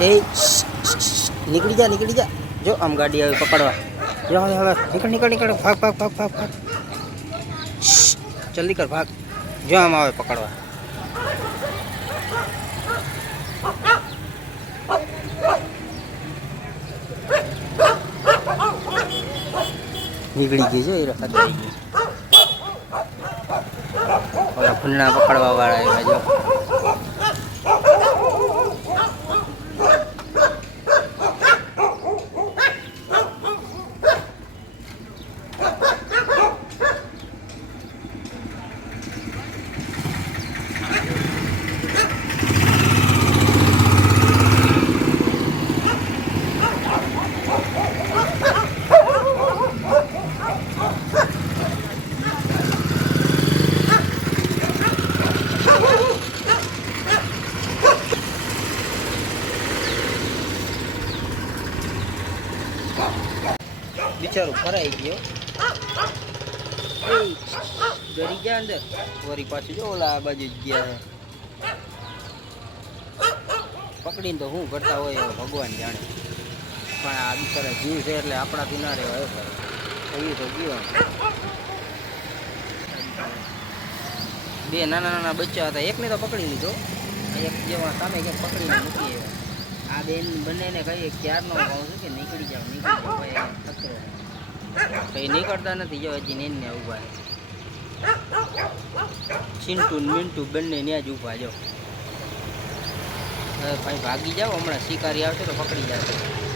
એ નીકળી જા જો આમ ગાડી આવે પકડવા જો હવે નીકળ ભાગ જલ્દી કર ભાગ જો આમ આવે પકડવા નીકળી ગઈ છે એ રખત આવી ગઈ હવે ફૂલના પકડવા વાળા આવ્યા જો બિચારું ફરાઈ ગયો ગરી ગયા અંદર વરી પાછું જો ઓલા આ બાજુ ગયા પકડીને તો શું કરતા હોય ભગવાન જાણે પણ આ બિચારા જીવ છે એટલે આપણાથી ના રહેવાય ભાઈ તો ગયો બે નાના બચ્ચા હતા એકને તો પકડી લીધો એક જેવા સામે ક્યાંક પકડીને મૂકી આ બેન બંનેને કહીએ ક્યારનો ભાવ છે કે નીકળી જાવ ભાઈ ખતરો કઈ નીકળતા નથી જો હજી ને ઊભા ચિંટુ મિન્ટુ બંને ત્યાં જ ઊભા જો ભાઈ ભાગી જાઓ હમણાં શિકારી આવશે તો પકડી જશે